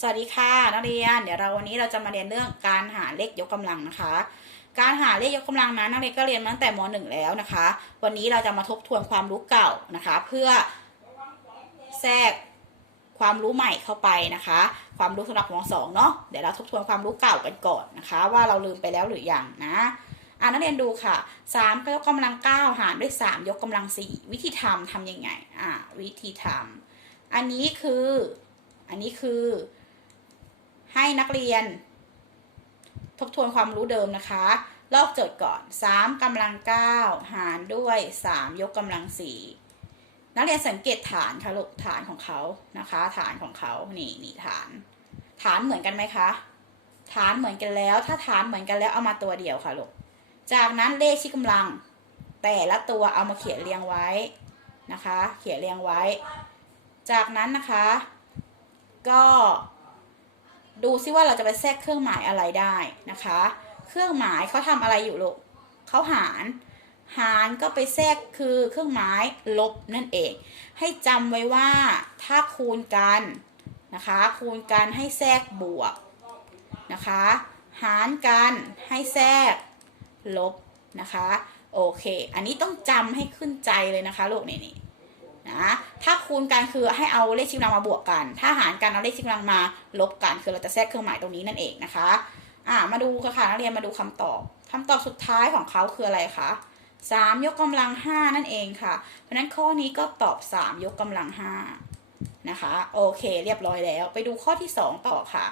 สวัสดีค่ะนักเรียน เดี๋ยวเราวันนี้เราจะมาเรียนเรื่องการหาเลขยกกำลังนะคะ การหาเลขยกกำลังนั้นนักเรียนก็เรียนมาตั้งแต่ม .1 แล้วนะคะ วันนี้เราจะมาทบทวนความรู้เก่านะคะ เพื่อแทรกความรู้ใหม่เข้าไปนะคะ ความรู้สำหรับม .2 เนาะเดี๋ยวเราทบทวนความรู้เก่ากันก่อนนะคะ ว่าเราลืมไปแล้วหรือยังนะอ่านักเรียนดูค่ะ3ยกกำลัง 9 หารด้วย 3 ยกกำลัง 4 วิธีทำทำยังไงอ่าวิธีทำอันนี้คือ อันนี้คือ ให้นักเรียน ทบทวนความรู้เดิมนะคะ ลอกโจทย์ก่อน 3กำลัง 9 หารด้วย 3 ยกกำลัง 4 นักเรียนสังเกตฐานค่ะลูกฐานของเขานะคะ ฐานของเขานี่นี่ฐาน ฐานเหมือนกันไหมคะ ฐานเหมือนกันแล้ว ถ้าฐานเหมือนกันแล้วเอามาตัวเดียวค่ะลูกจากนั้นเลขชี้กำลัง แต่ละตัวเอามาเขียนเรียงไว้นะคะ เขียนเรียงไว้ จากนั้นนะคะ ก็ดูซิว่าเราจะไปแทรกเครื่องหมายอะไรได้นะคะ เครื่องหมายเขาทำอะไรอยู่ลูกเขาหาร หารก็ไปแทรกคือเครื่องหมายลบนั่นเอง ให้จำไว้ว่าถ้าคูณกันนะคะ คูณกันให้แทรกบวกนะคะ หารกันให้แทรกลบนะคะ โอเค อันนี้ต้องจำให้ขึ้นใจเลยนะคะลูกนี่ นะ ถ้าคูณกันคือให้เอาเลขชิกำลังมาบวกกัน ถ้าหารกันเอาเลขชิกำลังมาลบกันคือเราจะแทรกเครื่องหมายตรงนี้นั่นเองนะคะอ่ามาดูค่ะนักเรียนมาดูคำตอบคำตอบสุดท้ายของเขาคืออะไรคะสามยกกำลังห้านั่นเองค่ะ เพราะฉะนั้นข้อนี้ก็ตอบสามยกกำลังห้านะคะโอเคเรียบร้อยแล้ว ไปดูข้อที่สองต่อค่ะ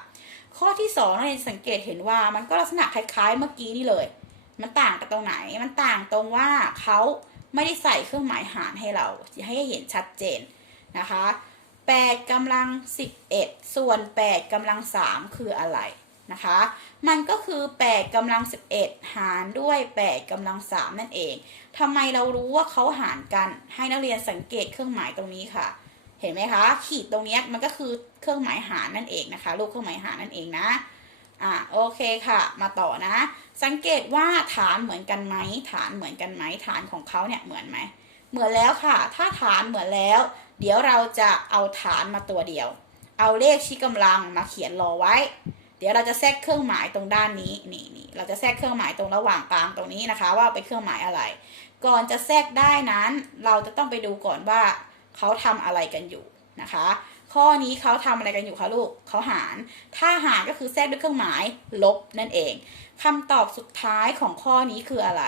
ข้อที่สองนักเรียนสังเกตเห็นว่ามันก็ลักษณะคล้ายๆเมื่อกี้นี่เลย มันต่างกันตรงไหนมันต่างตรงว่าเขา ไม่ได้ใส่เครื่องหมายหารให้เราให้เห็นชัดเจนนะคะ8กำลัง 11 ส่วน 8กำลัง 3 คืออะไรนะคะ มันก็คือ 8กำลัง 11 หารด้วย 8กำลัง 3 นั่นเองทำไมเรารู้ว่าเขาหารกัน ให้นักเรียนสังเกตเครื่องหมายตรงนี้ค่ะ เห็นไหมคะ ขีดตรงนี้มันก็คือเครื่องหมายหารนั่นเองนะคะรูปเครื่องหมายหารนั่นเองนะ อ่าโอเคค่ะ มาต่อนะ สังเกตว่าฐานเหมือนกันไหมฐานเหมือนกันไหมฐานของเขาเนี่ยเหมือนไหมเหมือนแล้วค่ะ ถ้าฐานเหมือนแล้ว เดี๋ยวเราจะเอาฐานมาตัวเดียว เอาเลขชี้กำลังมาเขียนรอไว้ เดี๋ยวเราจะแทรกเครื่องหมายตรงด้านนี้นี่นี่เราจะแทรกเครื่องหมายตรงระหว่างกลางตรงนี้นะคะ ว่าเป็นเครื่องหมายอะไร ก่อนจะแทรกได้นั้น เราจะต้องไปดูก่อนว่าเขาทำอะไรกันอยู่นะคะ ข้อนี้เขาทำอะไรกันอยู่คะลูกเขาหาร ถ้าหารก็คือแทรกด้วยเครื่องหมายลบนั่นเองคำตอบสุดท้ายของข้อนี้คืออะไร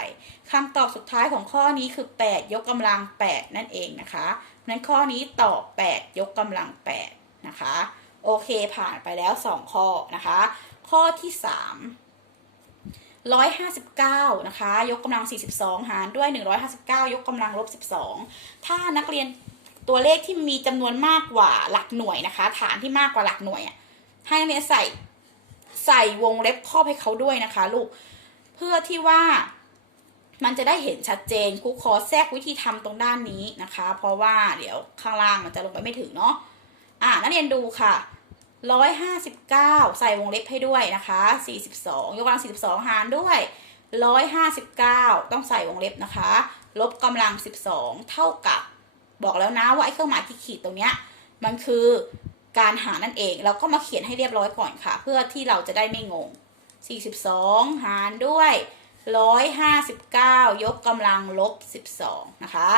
คำตอบสุดท้ายของข้อนี้คือ 8 ยกกำลัง 8 นั่นเองนะคะนั้นข้อนี้ตอบ 8 ยกกำลัง 8 นะคะ โอเคผ่านไปแล้ว 2 ข้อนะคะ ข้อที่ 3 159 นะคะ ยกกำลัง 42 หารด้วย 159 ยกกำลังลบ 12 ถ้านักเรียน ตัวเลขที่มีจำนวนมากกว่าหลักหน่วยนะคะ ฐานที่มากกว่าหลักหน่วยอะให้นักเรียนใส่ใส่วงเล็บครอบให้เขาด้วยนะคะ ลูกเพื่อที่ว่ามันจะได้เห็นชัดเจนครูขอแทรกวิธีทำตรงด้านนี้นะคะ เพราะว่าเดี๋ยวข้างล่างมันจะลงไปไม่ถึงเนาะอ่านักเรียนดูค่ะ159ใส่วงเล็บให้ด้วยนะคะ42ยกกำลัง42หารด้วย159ต้องใส่วงเล็บนะคะ ลบกำลัง12เท่ากับ บอกแล้วนะว่าไอ้เครื่องหมายที่ขีดตรงเนี้ยมันคือการหารนั่นเอง เราก็มาเขียนให้เรียบร้อยก่อนค่ะ เพื่อที่เราจะได้ไม่งง 42 หารด้วย 159 ยกกำลังลบ 12 นะคะ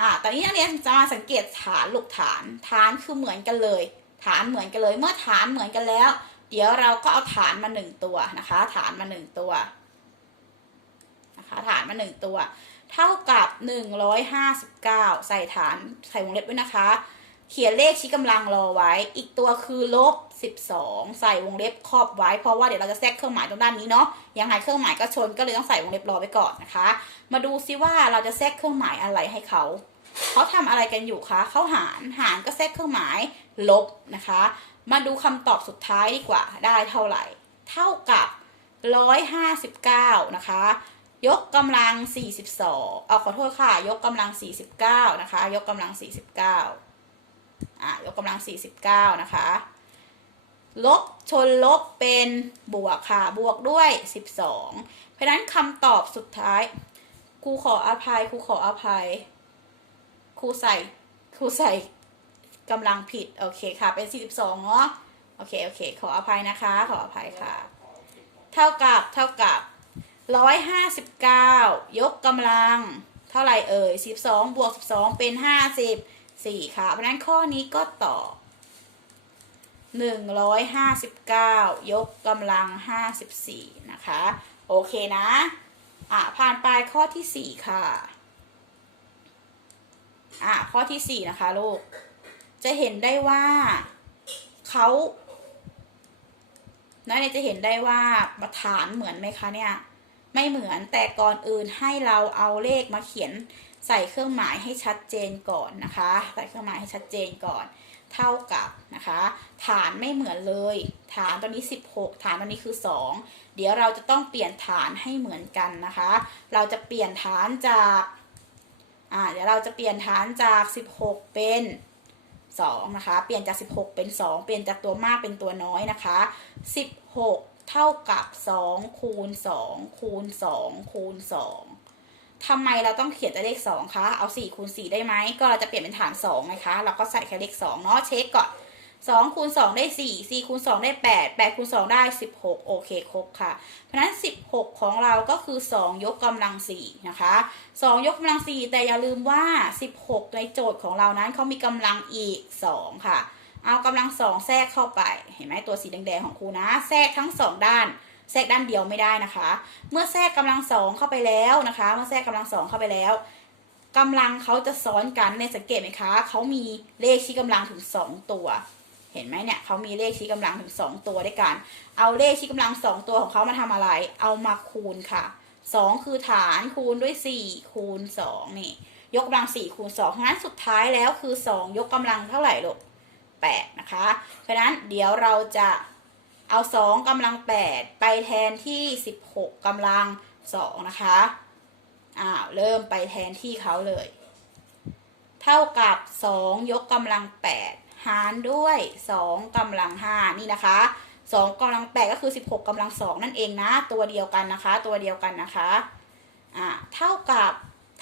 อ่าตอนนี้นักเรียนจะมาสังเกตฐานลูกฐาน ฐานคือเหมือนกันเลย ฐานเหมือนกันเลย เมื่อฐานเหมือนกันแล้ว เดี๋ยวเราก็เอาฐานมาหนึ่งตัวนะคะ ฐานมาหนึ่งตัวนะคะ ฐานมาหนึ่งตัว เท่ากับ 159 ใส่ฐานใส่วงเล็บไว้นะคะ เขียนเลขชี้กำลังรอไว้ อีกตัวคือลบ 12 ใส่วงเล็บครอบไว้ เพราะว่าเดี๋ยวเราจะแทรกเครื่องหมายตรงด้านนี้เนาะ ยังไงเครื่องหมายก็ชนก็เลยต้องใส่วงเล็บรอไว้ก่อนนะคะ มาดูซิว่าเราจะแทรกเครื่องหมายอะไรให้เขาเขาทำอะไรกันอยู่คะเขาหารหารก็แทรกเครื่องหมายลบนะคะ มาดูคำตอบสุดท้ายดีกว่าได้เท่าไหร่ เท่ากับ 159 นะคะ ยกกำลัง 42 เอาขอโทษค่ะ ยกกำลัง 49 นะคะ ยกกำลัง 49 อะ ยกกำลัง 49 นะคะ ลบชนลบเป็นบวกค่ะ บวกด้วย 12 เพราะนั้นคำตอบสุดท้าย ครูขออภัย ครูขออภัย ครูใส่ ครูใส่กำลังผิด โอเคค่ะ เป็น 42 เนาะ โอเค โอเค ขออภัยนะคะ ขออภัยค่ะ เท่ากับ เท่ากับ ร้อยห้าสิบเก้ายกกำลัง เท่าไหร่เอ่ยสิบสองบวกสิบสองเป็นห้าสิบสี่ค่ะ เพราะนั้นข้อนี้ก็ตอบหนึ่งร้อยห้าสิบเก้ายกกำลังห้าสิบสี่นะคะ โอเคนะ อะ ผ่านไปข้อที่สี่ค่ะ อะ ข้อที่สี่นะคะลูก จะเห็นได้ว่าเขานักเรียนจะเห็นได้ว่าฐานเหมือนไหมคะเนี่ย ไม่เหมือนแต่ก่อนอื่นให้เราเอาเลขมาเขียนใส่เครื่องหมายให้ชัดเจนก่อนนะคะ ใส่เครื่องหมายให้ชัดเจนก่อน เท่ากับนะคะ ฐานไม่เหมือนเลย ฐานตอนนี้ 16 ฐานตอนนี้คือ 2 เดี๋ยวเราจะต้องเปลี่ยนฐานให้เหมือนกันนะคะ เราจะเปลี่ยนฐานจากอ่าเดี๋ยวเราจะเปลี่ยนฐานจาก 16 เป็น2นะคะ เปลี่ยนจาก 16 เป็น 2 เปลี่ยนจากตัวมากเป็นตัวน้อยนะคะ 16 เท่ากับ2คูณ2คูณ2คูณ2ทำไมเราต้องเขียนแต่เลข2คะเอา4คูณ4ได้ไหมก็เราจะเปลี่ยนเป็นฐาน2นะคะเราก็ใส่แค่เลข2เนาะเช็คก่อน2คูณ2ได้4 4คูณ2ได้8 8คูณ2ได้ 16 โอเคครบค่ะ เพราะนั้น 16 ของเราก็คือ 2 ยกกำลัง4นะคะ 2 ยกกำลัง4แต่อย่าลืมว่า 16 ในโจทย์ของเรานั้นเขามีกำลังอีก 2 ค่ะ เอากำลังสองแทรกเข้าไป เห็นไหมตัวสีแดงๆของครูนะ แทรกทั้งสองด้าน แทรกด้านเดียวไม่ได้นะคะ เมื่อแทรกกำลังสองเข้าไปแล้วนะคะ เมื่อแทรกกำลังสองเข้าไปแล้วกำลังเขาจะซ้อนกันในยสังเกตไหมคะ เขามีเลขชี้กำลังถึงสองตัว เห็นไหมเนี่ยเขามีเลขชี้กำลังถึงสองตัวด้วยกัน เอาเลขชี้กำลังสองตัวของเขามาทำอะไร เอามาคูณค่ะสองคือฐานคูณด้วยสี่คูณสองนี่ ยกกำลังสี่คูณสองงั้นสุดท้ายแล้วคือสองยกกำลังเท่าไหร่ลูก 8 นะคะเพราะนั้นเดี๋ยวเราจะเอา 2กำลัง 8 ไปแทนที่ 16กำลัง 2 นะคะอ้าวเริ่มไปแทนที่เขาเลย เท่ากับ 2 ยกกำลัง 8 หารด้วย 2กำลัง 5 นี่นะคะ 2กำลัง 8 ก็คือ 16กำลัง 2 นั่นเองนะ ตัวเดียวกันนะคะ ตัวเดียวกันนะคะอ่าเท่ากับ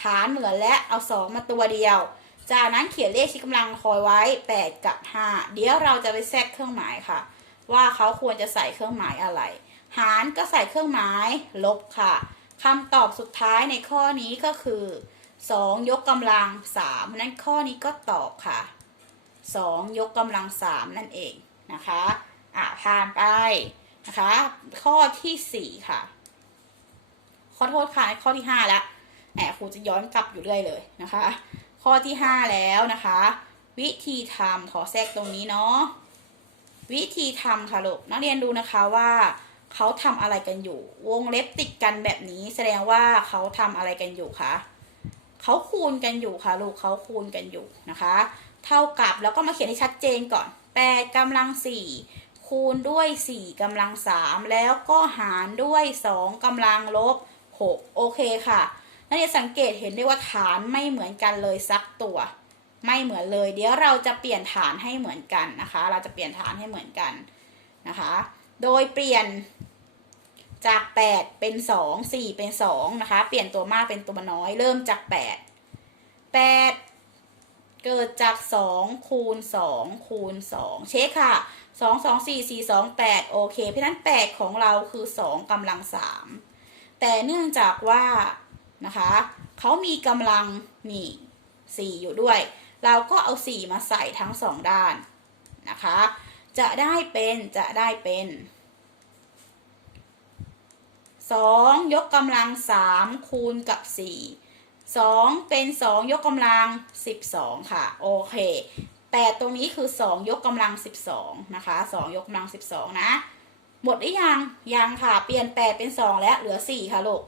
ฐานเหมือนและเอา 2 มาตัวเดียว จากนั้นเขียนเลขชี้กำลังคอยไว้ 8 กับ 5 เดี๋ยวเราจะไปแทรกเครื่องหมายค่ะ ว่าเขาควรจะใส่เครื่องหมายอะไร หารก็ใส่เครื่องหมายลบค่ะคำตอบสุดท้ายในข้อนี้ก็คือ 2 ยกกำลัง3นั้นข้อนี้ก็ตอบค่ะ 2 ยกกำลัง 3 นั่นเองนะคะอะผ่านไปนะคะ ข้อทีสี่ 4 ค่ะขอโทษค่ะข้อที่ 5 แล้วแหมครูจะย้อนกลับอยู่เรื่อยเลยนะคะ ข้อที่ 5 แล้วนะคะ วิธีทำขอแทรกตรงนี้เนาะวิธีทำค่ะลูกนักเรียนดูนะคะว่าเขาทำอะไรกันอยู่ วงเล็บติดกันแบบนี้แสดงว่าเขาทำอะไรกันอยู่คะเขาคูณกันอยู่ค่ะลูกเขาคูณกันอยู่นะคะ เท่ากับแล้วก็มาเขียนให้ชัดเจนก่อน8กำลัง4คูณด้วย 4กำลัง 3 แล้วก็หารด้วย 2กำลังลบ 6 โอเคค่ะ นักเรียนสังเกตเห็นได้ว่าฐานไม่เหมือนกันเลยสักตัว ไม่เหมือนเลย เดี๋ยวเราจะเปลี่ยนฐานให้เหมือนกันนะคะ เราจะเปลี่ยนฐานให้เหมือนกันนะคะ โดยเปลี่ยนจาก 8 เป็น 2 4 เป็น2นะคะ เปลี่ยนตัวมากเป็นตัวน้อย เริ่มจาก 8 8 เกิดจาก 2 คูณ 2 คูณ 2 เช็คค่ะ 2 2 4 4 2 8 โอเค เพราะฉะนั้น 8 ของเราคือ 2กำลัง 3 แต่เนื่องจากว่า นะคะเขามีกำลังนี่ 4 อยู่ด้วย เราก็เอา 4 มาใส่ทั้ง 2 ด้านนะคะ จะได้เป็นจะได้เป็น 2 ยกกำลัง 3 คูณกับ 4 2 เป็น 2 ยกกำลัง 12 ค่ะ โอเค8ตรงนี้คือ 2 ยกกำลัง 12 นะคะ 2 ยกกำลัง 12 นะ หมดหรือยัง ยังค่ะ เปลี่ยน 8 เป็น 2 แล้ว เหลือ 4 ค่ะลูก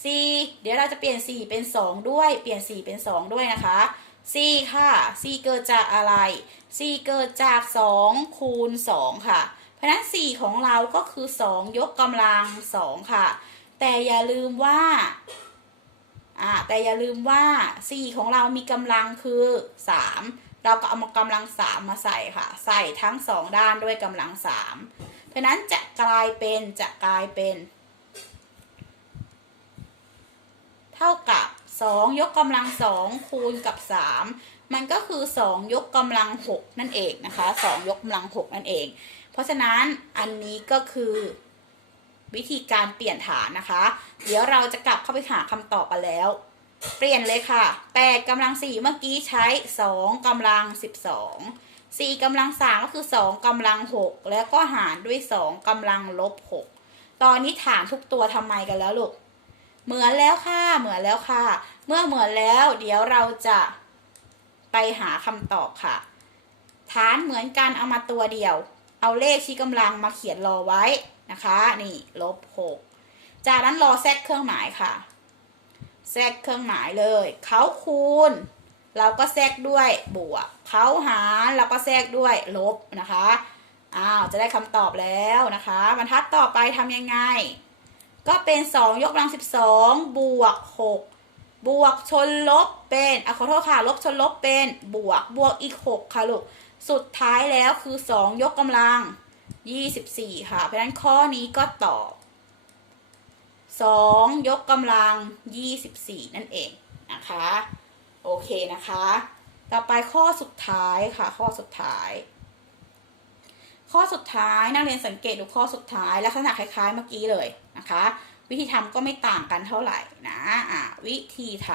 4 เดี๋ยวเราจะเปลี่ยน 4 เป็น 2 ด้วย เปลี่ยน 4 เป็น 2 ด้วยนะคะ 4 ค่ะ 4 เกิดจากอะไร 4 เกิดจาก 2 คูณ 2 ค่ะ เพราะนั้น 4 ของเราก็คือ 2 ยกกำลัง 2 ค่ะ แต่อย่าลืมว่าอ่าแต่อย่าลืมว่า 4 ของเรามีกำลังคือ 3 เราก็เอามากำลัง 3 มาใส่ค่ะ ใส่ทั้ง 2 ด้านด้วยกำลัง 3 เพราะนั้นจะกลายเป็นจะกลายเป็น เท่ากับ 2 ยกกำลัง 2 คูณกับ 3 มันก็คือ 2 ยกกำลัง 6 นั่นเองนะคะ 2 ยกกำลัง 6 นั่นเอง เพราะฉะนั้นอันนี้ก็คือวิธีการเปลี่ยนฐานนะคะ เดี๋ยวเราจะกลับเข้าไปหาคำตอบกันแล้ว เปลี่ยนเลยค่ะ8กำลัง 4 เมื่อกี้ใช้ 2กำลัง 12 4กำลัง 3 ก็คือ 2กำลัง 6 แล้วก็หารด้วย 2กำลังลบ 6 ตอนนี้ฐานทุกตัวทำไมกันแล้วลูก เหมือนแล้วค่ะ เหมือนแล้วค่ะ เมื่อเหมือนแล้ว เดี๋ยวเราจะไปหาคำตอบค่ะ ฐานเหมือนกันเอามาตัวเดียว เอาเลขชี้กำลังมาเขียนรอไว้นะคะ นี่ลบหกจากนั้นรอแทรกเครื่องหมายค่ะแทรกเครื่องหมายเลย เขาคูณ เราก็แทรกด้วยบวก เขาหารเราก็แทรกด้วยลบนะคะ อ้าว จะได้คำตอบแล้วนะคะ บรรทัดต่อไปทำยังไง ก็เป็น 2 ยกกำลัง 12 บวก 6 บวกชนลบเป็นอะขอโทษค่ะ ลบชนลบเป็นบวกบวกอีก 6 ค่ะลูก สุดท้ายแล้วคือ 2 ยกกำลัง 24 ค่ะ เพราะฉะนั้นข้อนี้ก็ตอบ 2 ยกกำลัง 24 นั่นเองนะคะ โอเคนะคะ ต่อไปข้อสุดท้ายค่ะ ข้อสุดท้ายข้อสุดท้ายนักเรียนสังเกตดูข้อสุดท้ายลักษณะคล้ายๆเมื่อกี้เลย นะคะ วิธีทำก็ไม่ต่างกันเท่าไหร่นะอะวิธีท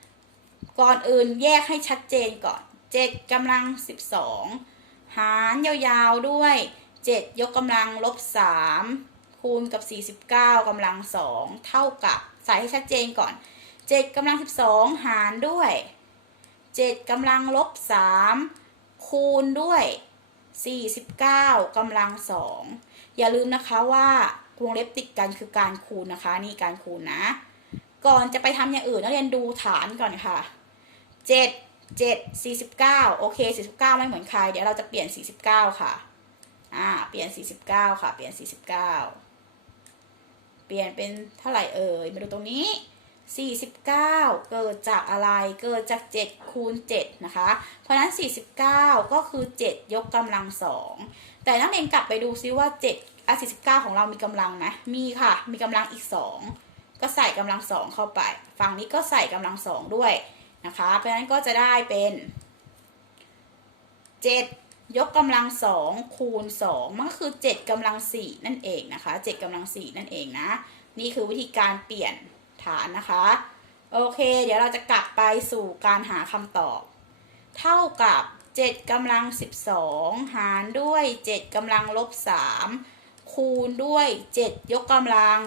ำก่อนอื่นแยกให้ชัดเจนก่อน7กำลัง12หารยาวๆด้วย7ยกกำลังลบ3คูณกับ49กำลัง2เท่ากับใส่ให้ชัดเจนก่อน7กำลัง12หารด้วย7กำลังลบ3คูณด้วย 49กำลัง2อย่าลืมนะคะว่า วงเล็บติดกันคือการคูณนะคะ นี่การคูณนะ ก่อนจะไปทำอย่างอื่นนักเรียนดูฐานก่อนค่ะ 7 7 49 โอเค 49 ไม่เหมือนใคร เดี๋ยวเราจะเปลี่ยน 49 ค่ะ อ่า เปลี่ยน 49 ค่ะ เปลี่ยน 49 เปลี่ยนเป็นเท่าไหร่เอ่ย มาดูตรงนี้ 49 เกิดจากอะไร เกิดจาก 7 คูณ 7 นะคะ เพราะฉะนั้น 49 ก็คือ 7 ยกกำลัง2แต่นักเรียนกลับไปดูซิว่า 7 อะ49 ของเรามีกำลังไหมมีค่ะ มีกำลังอีก 2 ก็ใส่กำลัง 2 เข้าไป ฝั่งนี้ก็ใส่กำลัง 2 ด้วยนะคะ เพราะฉะนั้นก็จะได้เป็น 7 ยกกำลัง 2 คูณ 2 มันก็คือ 7กำลัง 4 นั่นเองนะคะ 7กำลัง 4 นั่นเองนะ นี่คือวิธีการเปลี่ยนฐานนะคะ โอเค เดี๋ยวเราจะกลับไปสู่การหาคำตอบ เท่ากับ7กำลัง 12 หารด้วย 7กำลังลบ3 คูณด้วย 7 ยกกำลัง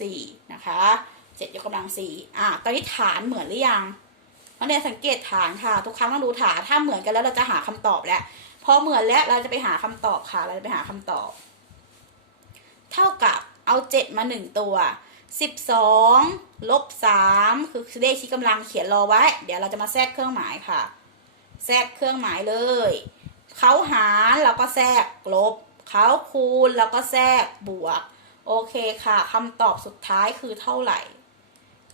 4นะคะ7ยกกำลัง4อะตอนนี้ฐานเหมือนหรือยังนักเรียนสังเกตฐานค่ะ ทุกครั้งต้องดูฐานถ้าเหมือนกันแล้วเราจะหาคำตอบแล้วพอเหมือนแล้วเราจะไปหาคำตอบค่ะ เราจะไปหาคำตอบ เท่ากับเอา7มา1ตัว12ลบ3คือเลขชี้กำลังเขียนรอไว้ เดี๋ยวเราจะมาแทรกเครื่องหมายค่ะ แทรกเครื่องหมายเลยเขาหารเราก็แทรกลบ เขาคูณแล้วก็แทรกบวก โอเคค่ะคำตอบสุดท้ายคือเท่าไหร่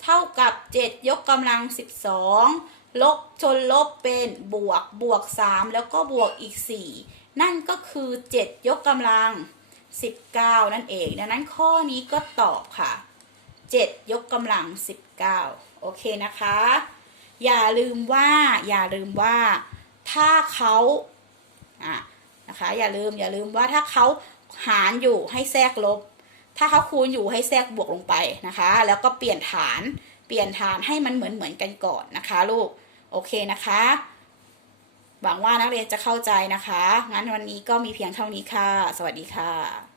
เท่ากับ 7 ยกกำลัง 12 ลบชนลบเป็นบวกบวก 3 แล้วก็บวกอีก 4 นั่นก็คือ 7 ยกกำลัง 19 นั่นเอง ดังนั้นข้อนี้ก็ตอบค่ะ 7 ยกกำลัง 19 โอเคนะคะ อย่าลืมว่าอย่าลืมว่าถ้าเขาอะ นะคะ อย่าลืมอย่าลืมว่าถ้าเขาหารอยู่ให้แทรกลบ ถ้าเขาคูณอยู่ให้แทรกบวกลงไปนะคะ แล้วก็เปลี่ยนฐานเปลี่ยนฐานให้มันเหมือนเหมือนกันก่อนนะคะ ลูกโอเคนะคะหวังว่านักเรียนจะเข้าใจนะคะ งั้นวันนี้ก็มีเพียงเท่านี้ค่ะ สวัสดีค่ะ